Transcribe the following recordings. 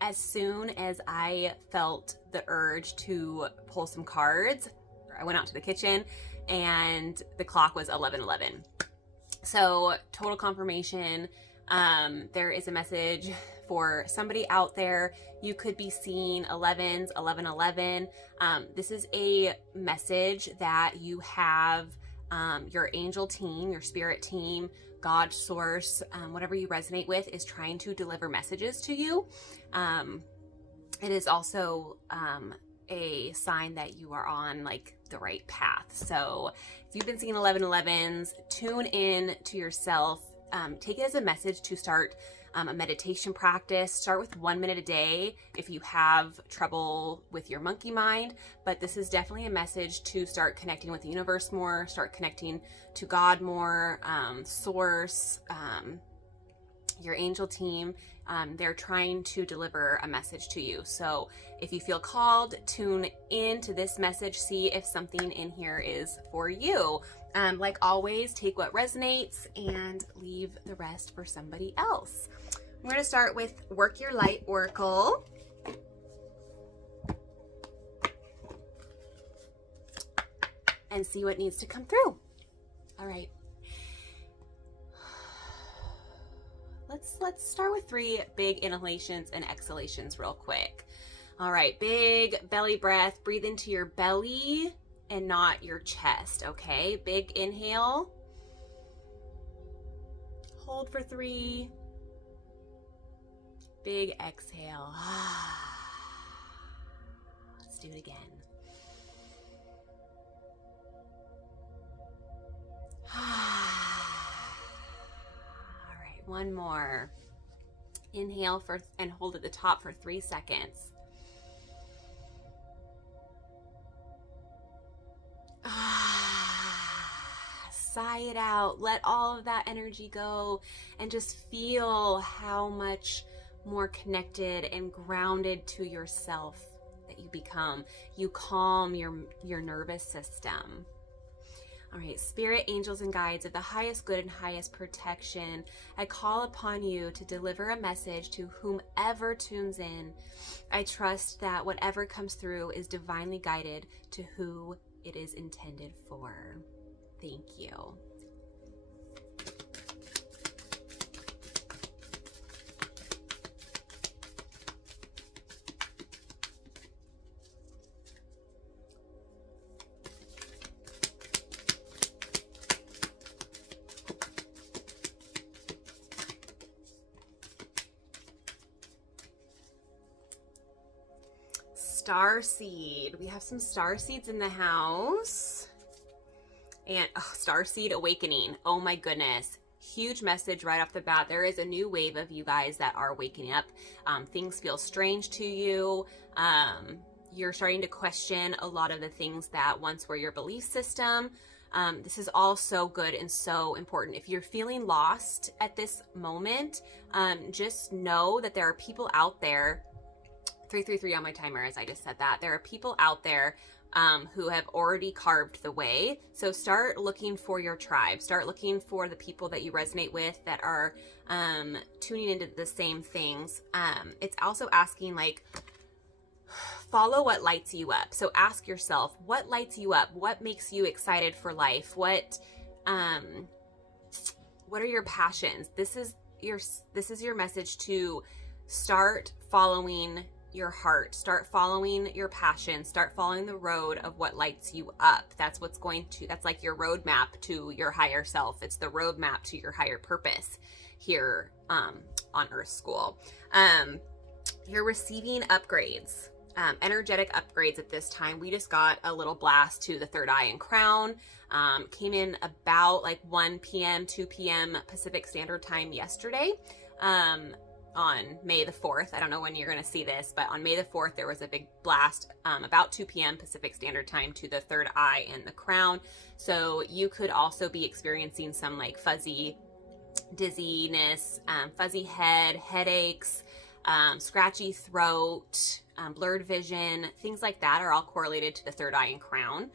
as soon as I felt the urge to pull some cards, I went out to the kitchen and the clock was 11:11. So total confirmation. There is a message for somebody out there. You could be seeing 11s, 11:11. This is a message that you have your angel team, your spirit team, God source, whatever you resonate with is trying to deliver messages to you. It is also a sign that you are on like the right path. So if you've been seeing 11:11s, tune in to yourself. Take it as a message to start a meditation practice. Start with 1 minute a day if you have trouble with your monkey mind, but this is definitely a message to start connecting with the universe more, start connecting to God more, source, your angel team. They're trying to deliver a message to you. So if you feel called, tune in to this message, see if something in here is for you. Like always, take what resonates and leave the rest for somebody else. We're going to start with Work Your Light Oracle. And see what needs to come through. All right. Let's start with 3 big inhalations and exhalations real quick. All right, big belly breath. Breathe into your belly and not your chest, okay? Big inhale. Hold for 3. Big exhale. Let's do it again. All right, one more. Inhale for and hold at the top for 3 seconds. Sigh it out. Let all of that energy go and just feel how much more connected and grounded to yourself that you become. You calm your nervous system. All right, spirit, angels, and guides of the highest good and highest protection, I call upon you to deliver a message to whomever tunes in. I trust that whatever comes through is divinely guided to who it is intended for. Thank you. Starseed. We have some starseeds in the house. And Starseed Awakening. Oh my goodness. Huge message right off the bat. There is a new wave of you guys that are waking up. Things feel strange to you. You're starting to question a lot of the things that once were your belief system. This is all so good and so important. If you're feeling lost at this moment, just know that there are people out there. 333 on my timer as I just said that. There are people out there who have already carved the way. So start looking for your tribe. Start looking for the people that you resonate with that are tuning into the same things. It's also asking like, follow what lights you up. So ask yourself, what lights you up? What makes you excited for life? What are your passions? This is your message to start following your heart, start following your passion, start following the road of what lights you up. That's like your roadmap to your higher self. It's the roadmap to your higher purpose here on Earth School. You're receiving upgrades, energetic upgrades at this time. We just got a little blast to the third eye and crown. Came in about like 1 p.m., 2 p.m. Pacific Standard Time yesterday. On May the 4th. I don't know when you're going to see this, but on May the 4th, there was a big blast about 2 p.m. Pacific Standard Time to the third eye and the crown. So you could also be experiencing some like fuzzy dizziness, fuzzy head, headaches, scratchy throat, blurred vision, things like that are all correlated to the third eye and crown.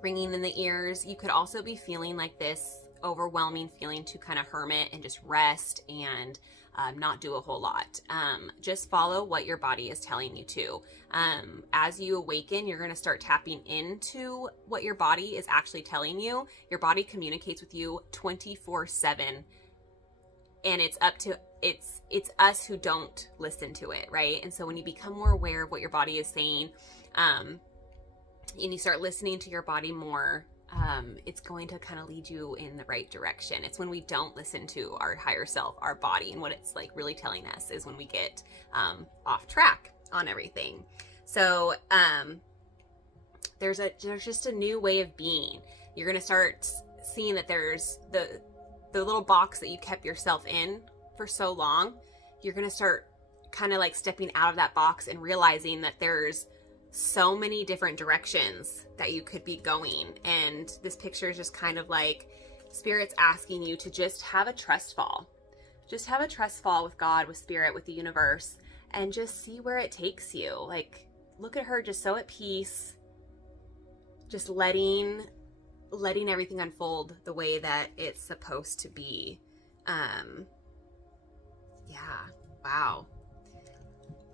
Ringing in the ears. You could also be feeling like this overwhelming feeling to kind of hermit and just rest and not do a whole lot. Just follow what your body is telling you to. As you awaken, you're going to start tapping into what your body is actually telling you. Your body communicates with you 24/7, and it's up to it's us who don't listen to it, right? And so when you become more aware of what your body is saying, and you start listening to your body more, it's going to kind of lead you in the right direction. It's when we don't listen to our higher self, our body, and what it's like really telling us is when we get off track on everything. So there's just a new way of being. You're going to start seeing that there's the little box that you kept yourself in for so long. You're going to start kind of like stepping out of that box and realizing that there's so many different directions that you could be going. And this picture is just kind of like Spirit's asking you to just have a trust fall. Just have a trust fall with God, with Spirit, with the universe, and just see where it takes you. Like, look at her just so at peace, just letting everything unfold the way that it's supposed to be. Yeah, wow.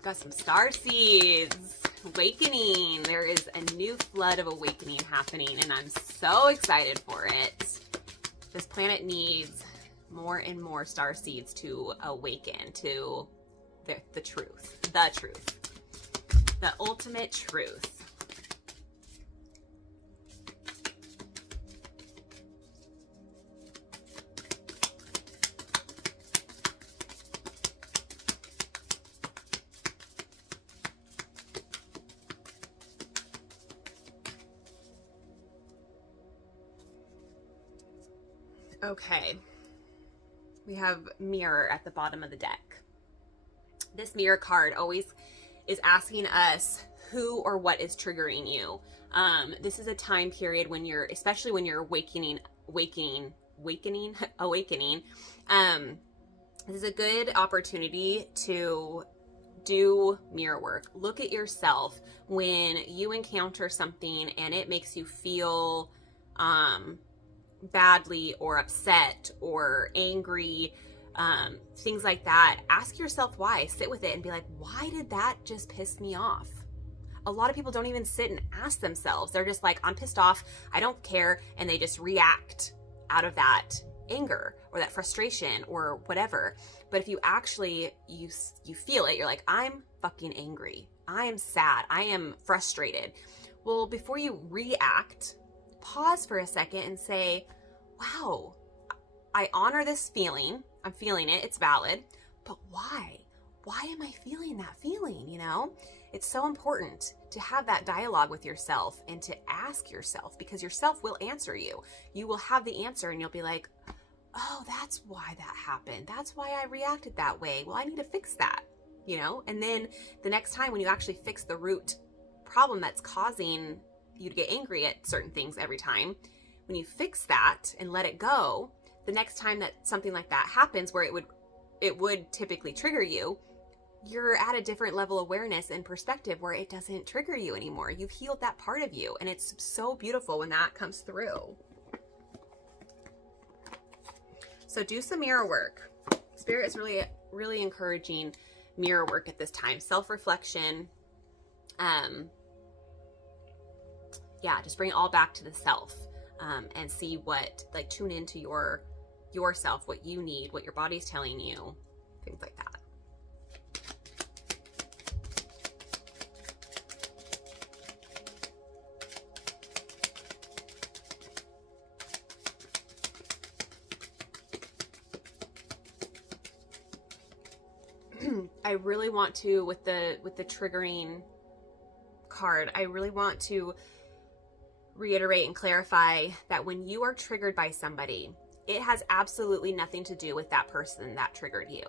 Got some star seeds. Awakening. There is a new flood of awakening happening, and I'm so excited for it. This planet needs more and more star seeds to awaken to the truth, the ultimate truth. Okay, we have Mirror at the bottom of the deck. This Mirror card always is asking us who or what is triggering you. This is a time period when you're, especially when you're awakening. This is a good opportunity to do mirror work. Look at yourself when you encounter something and it makes you feel badly or upset or angry, things like that. Ask yourself why. Sit with it and be like, why did that just piss me off? A lot of people don't even sit and ask themselves. They're just like, I'm pissed off, I don't care, and they just react out of that anger or that frustration or whatever. But if you actually you feel it, you're like, I'm fucking angry, I am sad, I am frustrated. Well, before you react, pause for a second and say, wow, I honor this feeling. I'm feeling it. It's valid. But why? Why am I feeling that feeling? You know, it's so important to have that dialogue with yourself and to ask yourself, because yourself will answer you. You will have the answer and you'll be like, oh, that's why that happened. That's why I reacted that way. Well, I need to fix that, you know? And then the next time when you actually fix the root problem that's causing you to get angry at certain things every time, when you fix that and let it go, the next time that something like that happens where it would typically trigger you, you're at a different level of awareness and perspective where it doesn't trigger you anymore. You've healed that part of you, and it's so beautiful when that comes through. So do some mirror work. Spirit is really, really encouraging mirror work at this time. Self-reflection. Yeah, just bring it all back to the self, and see what, like, tune into yourself, what you need, what your body's telling you, things like that. I really want to, with the triggering card, I really want to reiterate and clarify that when you are triggered by somebody, it has absolutely nothing to do with that person that triggered you.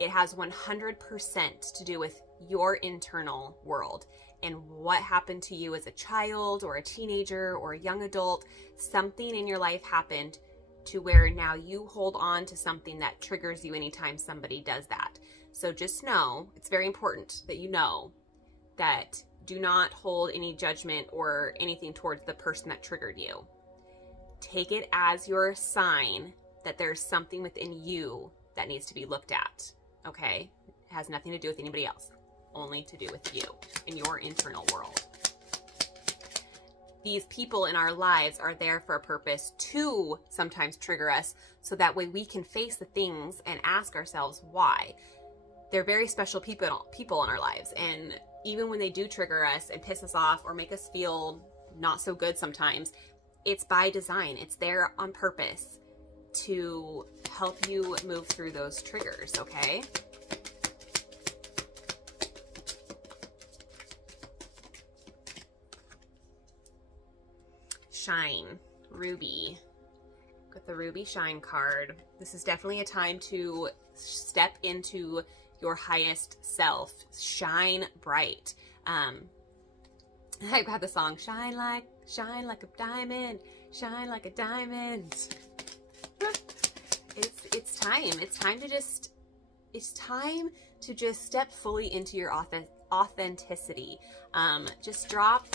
It has 100% to do with your internal world and what happened to you as a child or a teenager or a young adult. Something in your life happened to where now you hold on to something that triggers you anytime somebody does that. So just know, it's very important that you know that do not hold any judgment or anything towards the person that triggered you. Take it as your sign that there's something within you that needs to be looked at. okay? It has nothing to do with anybody else, only to do with you and your internal world. These people in our lives are there for a purpose to sometimes trigger us, so that way we can face the things and ask ourselves why. They're very special people in our lives, and even when they do trigger us and piss us off or make us feel not so good sometimes, it's by design. It's there on purpose to help you move through those triggers, okay? Shine, Ruby. Got the Ruby Shine card. This is definitely a time to step into your highest self. Shine bright. I've got the song, shine like a diamond, shine like a diamond. It's time to just step fully into your authenticity. Just drop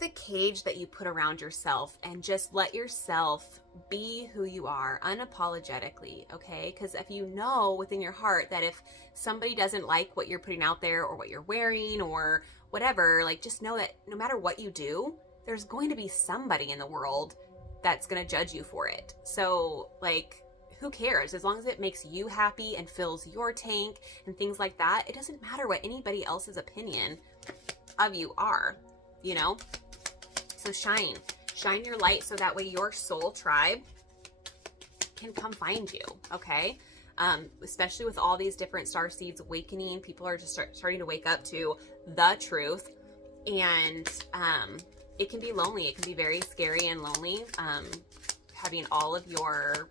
the cage that you put around yourself and just let yourself be who you are unapologetically, okay? Because if you know within your heart that if somebody doesn't like what you're putting out there or what you're wearing or whatever, like, just know that no matter what you do, there's going to be somebody in the world that's going to judge you for it. So, like, who cares? As long as it makes you happy and fills your tank and things like that, it doesn't matter what anybody else's opinion of you are, you know? So shine your light so that way your soul tribe can come find you, okay? Especially with all these different star seeds awakening, people are just starting to wake up to the truth, and it can be lonely. It can be very scary and lonely. Having all of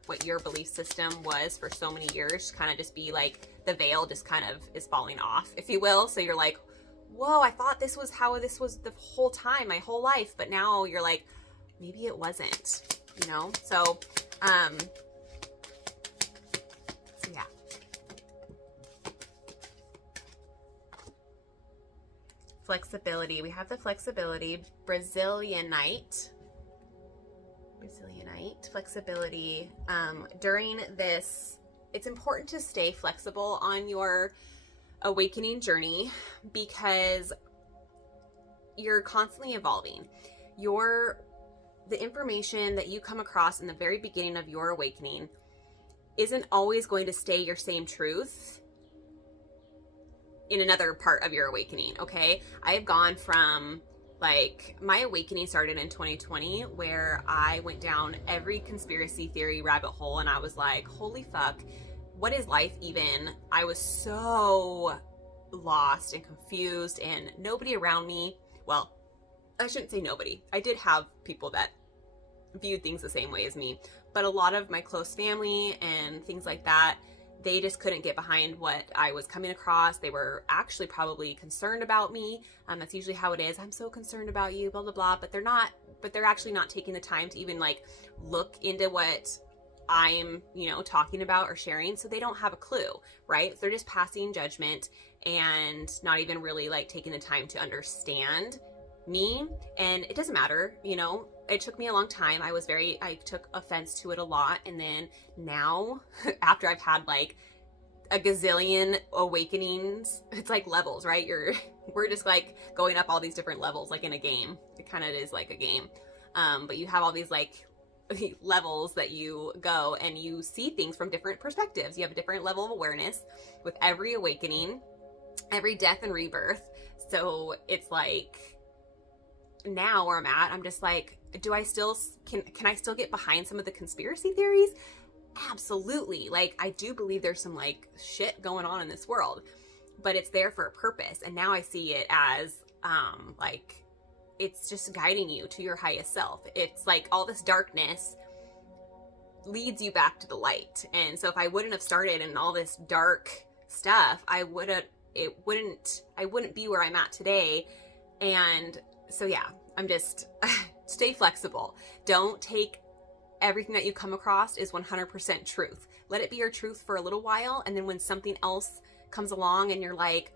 what your belief system was for so many years kind of just be like, the veil just kind of is falling off, if you will. So you're like, whoa, I thought this was how this was the whole time, my whole life. But now you're like, maybe it wasn't, you know? So yeah. Flexibility. We have the flexibility. Brazilianite, flexibility. During this, it's important to stay flexible on your awakening journey because you're constantly evolving. The information that you come across in the very beginning of your awakening isn't always going to stay your same truth in another part of your awakening, okay? I've gone from, like, my awakening started in 2020 where I went down every conspiracy theory rabbit hole and I was like, holy fuck, what is life even? I was so lost and confused, and nobody around me, well, I shouldn't say nobody. I did have people that viewed things the same way as me, but a lot of my close family and things like that, they just couldn't get behind what I was coming across. They were actually probably concerned about me. That's usually how it is. I'm so concerned about you, blah, blah, blah. But they're actually not taking the time to even like look into what I'm, talking about or sharing. So they don't have a clue, right? They're just passing judgment and not even really like taking the time to understand me. And it doesn't matter, it took me a long time. I took offense to it a lot. And then now after I've had like a gazillion awakenings, it's like levels, right? We're just like going up all these different levels, like in a game. It kind of is like a game. But you have all these like levels that you go and you see things from different perspectives. You have a different level of awareness with every awakening, every death and rebirth. So it's like, now where I'm at, I'm just like, can I still get behind some of the conspiracy theories? Absolutely. Like, I do believe there's some like shit going on in this world, but it's there for a purpose. And now I see it as like, it's just guiding you to your highest self. It's like all this darkness leads you back to the light. And so if I wouldn't have started in all this dark stuff, I wouldn't be where I'm at today. And so yeah, I'm just stay flexible. Don't take everything that you come across is 100% truth. Let it be your truth for a little while. And then when something else comes along and you're like,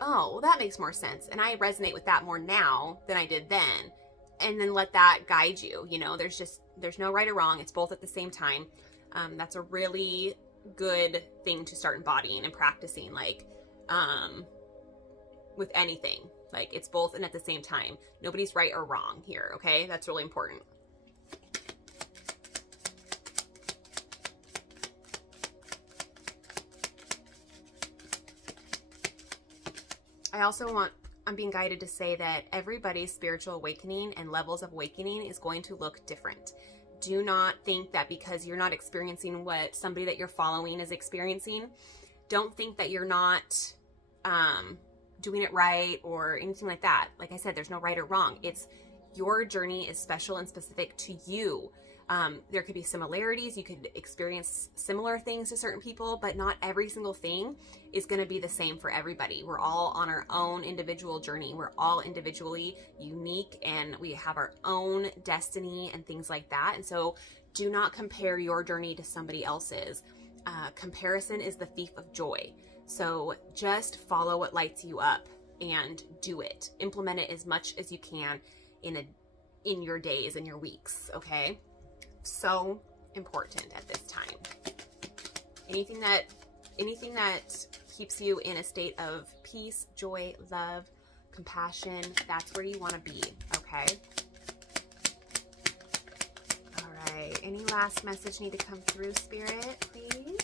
oh, well, that makes more sense, and I resonate with that more now than I did then, and then let that guide you. You know, there's no right or wrong. It's both at the same time. That's a really good thing to start embodying and practicing, like, with anything. Like, it's both and at the same time. Nobody's right or wrong here, okay? That's really important. I'm being guided to say that everybody's spiritual awakening and levels of awakening is going to look different. Do not think that because you're not experiencing what somebody that you're following is experiencing, don't think that you're not doing it right or anything like that. Like I said, there's no right or wrong. It's your journey is special and specific to you. There could be similarities. You could experience similar things to certain people, but not every single thing is going to be the same for everybody. We're all on our own individual journey. We're all individually unique, and we have our own destiny and things like that. And so do not compare your journey to somebody else's. Comparison is the thief of joy. So just follow what lights you up and do it. Implement it as much as you can in your days and your weeks, okay? So important at this time. Anything that keeps you in a state of peace, joy, love, compassion, that's where you want to be, okay? All right. Any last message need to come through, Spirit, please?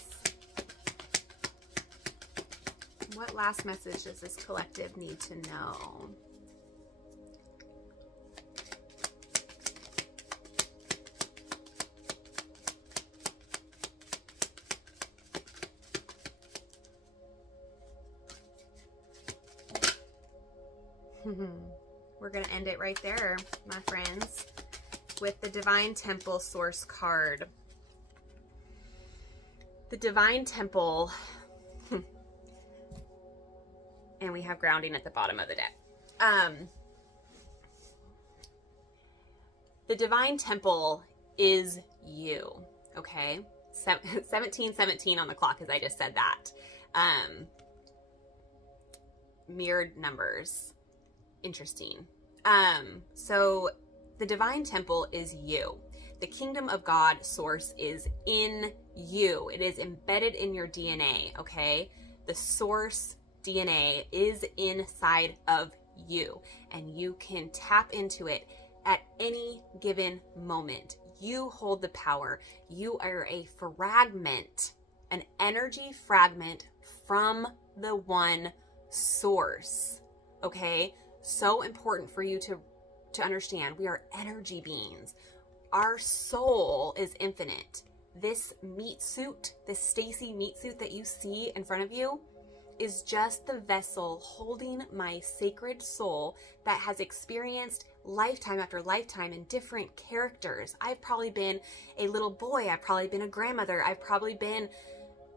What last message does this collective need to know? We're going to end it right there, my friends, with the Divine Temple Source card. The Divine Temple, and we have grounding at the bottom of the deck. The Divine Temple is you, okay? 1717 on the clock, as I just said that. Mirrored numbers. Interesting. So the Divine Temple is you. The Kingdom of God Source is in you. It is embedded in your DNA, okay? The Source DNA is inside of you, and you can tap into it at any given moment. You hold the power. You are a fragment, an energy fragment from the one source, okay? So important for you to understand. We are energy beings. Our soul is infinite. This meat suit, this Stacy meat suit that you see in front of you, is just the vessel holding my sacred soul that has experienced lifetime after lifetime in different characters. I've probably been a little boy. I've probably been a grandmother. I've probably been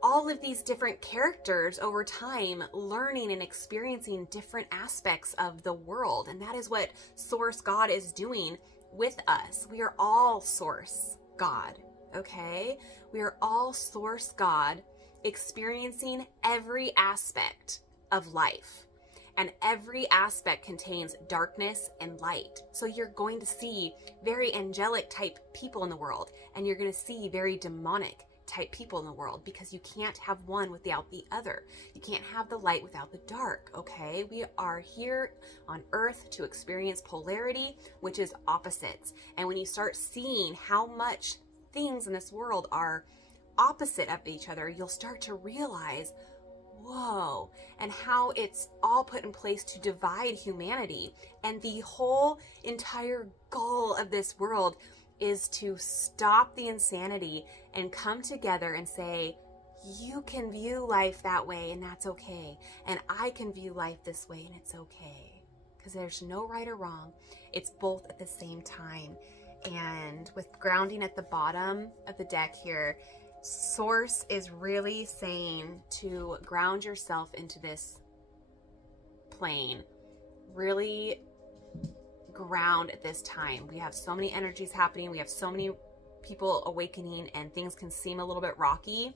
all of these different characters over time, learning and experiencing different aspects of the world. And that is what Source God is doing with us. We are all Source God, okay? We are all Source God, experiencing every aspect of life. And every aspect contains darkness and light. So you're going to see very angelic type people in the world, and you're going to see very demonic type people in the world, because you can't have one without the other. You can't have the light without the dark, okay? We are here on earth to experience polarity, which is opposites. And when you start seeing how much things in this world are opposite of each other, you'll start to realize, whoa, and how it's all put in place to divide humanity. And the whole entire goal of this world is to stop the insanity and come together and say, you can view life that way and that's okay. And I can view life this way and it's okay. Because there's no right or wrong. It's both at the same time. And with grounding at the bottom of the deck here, Source is really saying to ground yourself into this plane. Really ground at this time. We have so many energies happening. We have so many people awakening, and things can seem a little bit rocky.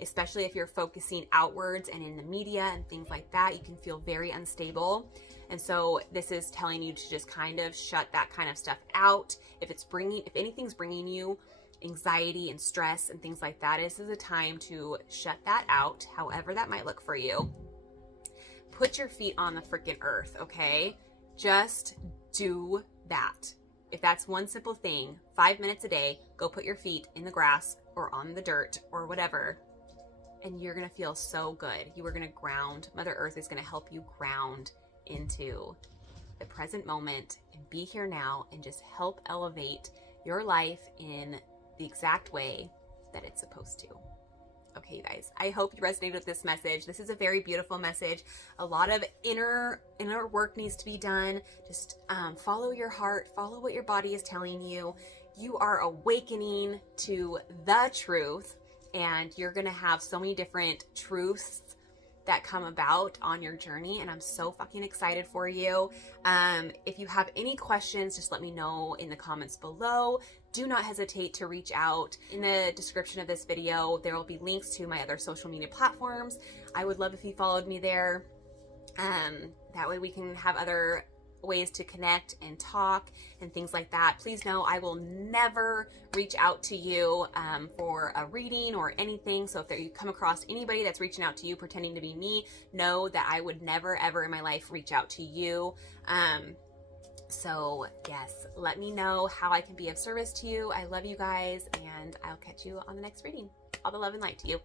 especially if you're focusing outwards and in the media and things like that. You can feel very unstable. And so this is telling you to just kind of shut that kind of stuff out. If anything's bringing you anxiety and stress and things like that, this is a time to shut that out, however that might look for you. Put your feet on the freaking earth, okay? Just do that. If that's one simple thing, 5 minutes a day, go put your feet in the grass or on the dirt or whatever, and you're gonna feel so good. You are gonna ground. Mother Earth is gonna help you ground into the present moment and be here now and just help elevate your life in the exact way that it's supposed to. Okay, you guys, I hope you resonated with this message. This is a very beautiful message. A lot of inner work needs to be done. Just follow your heart, follow what your body is telling you. You are awakening to the truth, and you're gonna have so many different truths that come about on your journey, and I'm so fucking excited for you. If you have any questions, just let me know in the comments below. Do not hesitate to reach out. In the description of this video, there will be links to my other social media platforms. I would love if you followed me there. That way we can have other ways to connect and talk and things like that. Please know I will never reach out to you for a reading or anything. So if you come across anybody that's reaching out to you pretending to be me, know that I would never ever in my life reach out to you. So yes, let me know how I can be of service to you. I love you guys, and I'll catch you on the next reading. All the love and light to you.